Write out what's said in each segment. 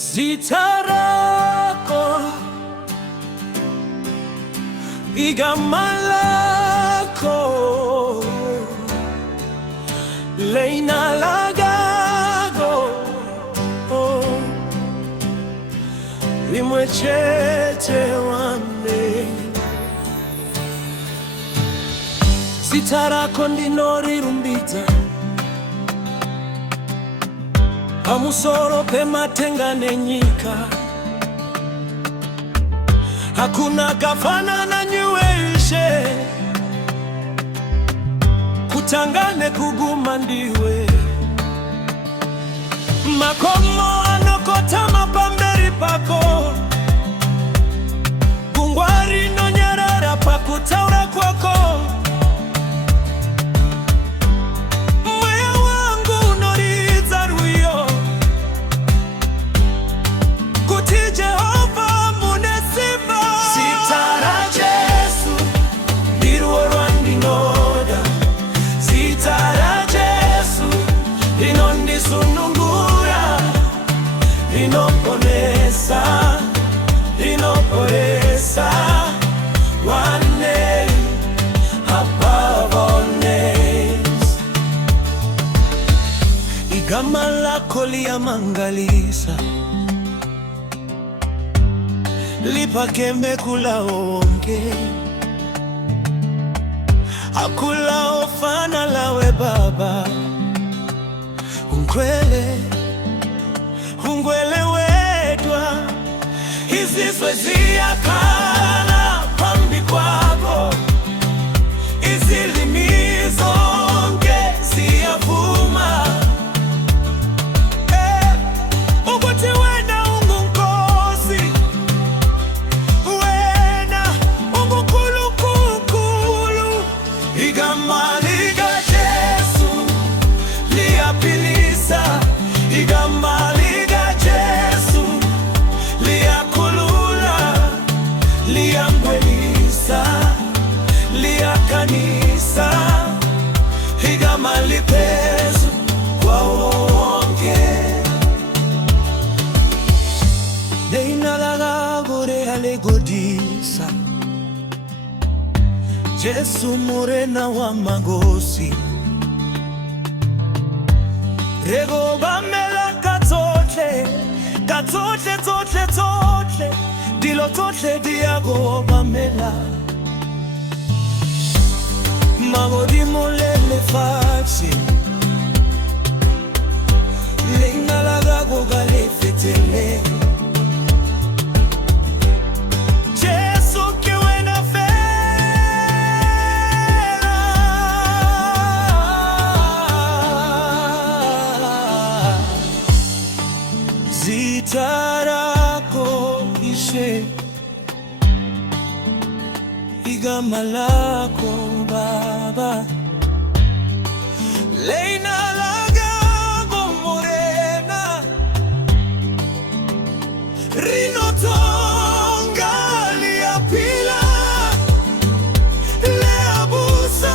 Zitarako igama lako leina lagago limwechete wane zitarako ndinorirumbidza pamusoro pematengane nyika hakuna kafanana nyuweshe kutangane kuguma ndiwe makomo anokotama pamberi pako kungwari nonyerera pakutaura kwako Linoporesa one name above all names. Igama lako liyamangalisa lipakembe kulaonge akula ofana lawe Baba ungwele wedwa izizwe ziyakhala phambi kwakho izilimi zonke ziyavuma ukuthi wena ungunkosi wena ungunkulunkulu igama likaJesu liyaphilisa igama likaJesu liyakhulula liyangcwelisa liyakanisa igama liphezu kwawonke leina lako liyalegodisa Jesu morena wa magosi Rego bamela katotle dilo totle diago bamela magodi molele faxi leina lagago gale fetele Jesu que buena fe zitarako ishe igama lako Baba leina lagago morena rinotonga liapila leabusa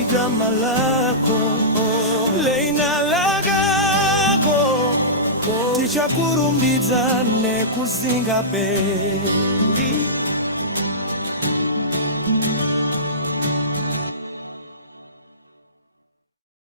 igama lako leina lagago tichakurumbidzane kusinga peri